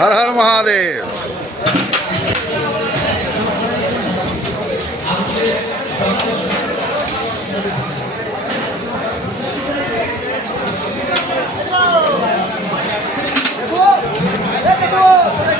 হর হর মহাদেব। অবসান কালে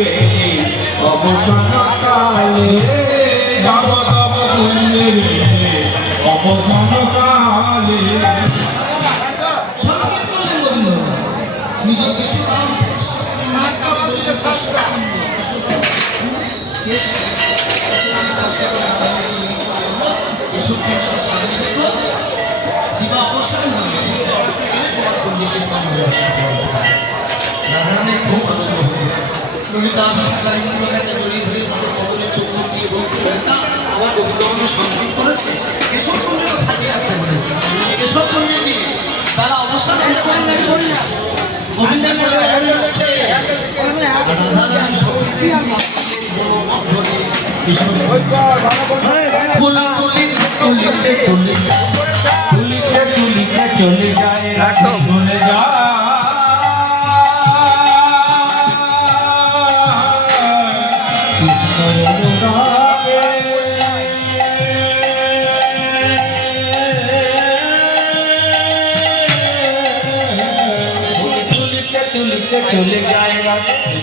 কুঞ্জে অবসান কালে কেশরাম এসব ক্ষেত্রে সাধুসত্ব দিবা অবসান ললিতা কুঞ্জে তারা অবসান করবেন না না গোবিন্দ চলে যায়। চলে যায়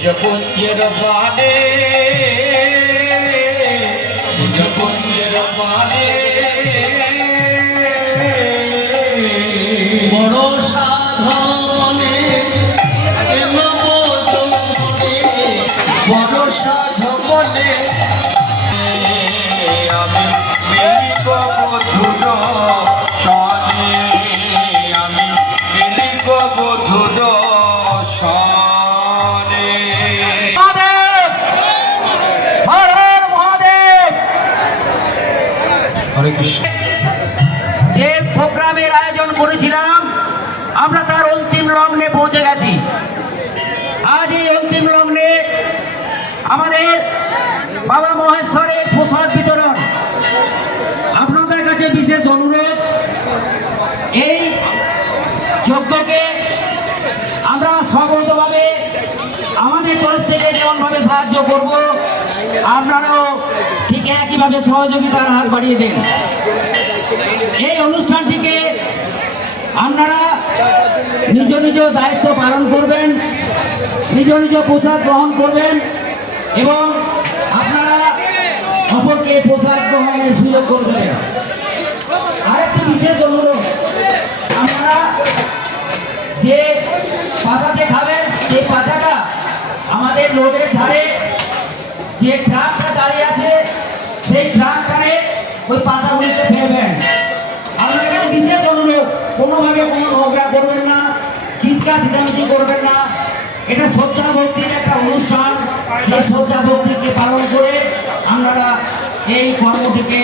যখন এর বাদে যখন এর বাদে বড় সাধনে বড় সাধনে। আমি যে প্রোগ্রামের আয়োজন করেছিলাম, আমরা তার অন্তিম লগ্নে পৌঁছে গেছি। আজ এই অন্তিম লগ্নে আমাদের বাবা মহেশ্বরের প্রসাদ বিতরণ। আপনাদের কাছে বিশেষ অনুরোধ, এই যজ্ঞকে আমরা সগতভাবে আমাদের তরফ থেকে যেমনভাবে সাহায্য করব, আপনারাও একইভাবে সহযোগিতার হাত বাড়িয়ে দেন? এই অনুষ্ঠানটিকে আপনারা নিজ নিজ দায়িত্ব পালন করবেন, নিজ নিজ পোশাক গ্রহণ করবেন এবং আপনারা অপরকে পোশাক গ্রহণের সুযোগ করে দেবেন আরেকটি বিশেষ অনুরোধ, আপনারা যে পাতাতে খাবেন, সেই পাতাটা আমাদের রোডের ধারে যে ট্রাকটা ওই পাতাগুলিতে ফেলবেন আপনাদের কাছে বিশেষ অনুরোধ, কোনোভাবে কোনো ঝগড়া করবেন না, চিৎকার চেঁচামেচি করবেন না। এটা শ্রদ্ধা ভক্তির একটা অনুষ্ঠান। সেই শ্রদ্ধা ভক্তিকে পালন করে আপনারা এই কর্মটিকে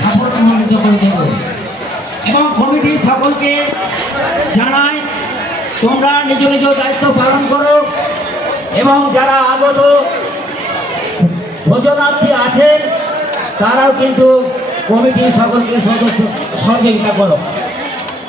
সাফল্যমণ্ডিত করে দেব। এবং কমিটির সকলকে জানাই, তোমরা নিজ নিজ দায়িত্ব পালন করো এবং যারা আগত ভোজনার্থী আছেন, তারাও কিন্তু কমিটির সকলকে সদস্য সহযোগিতা করো।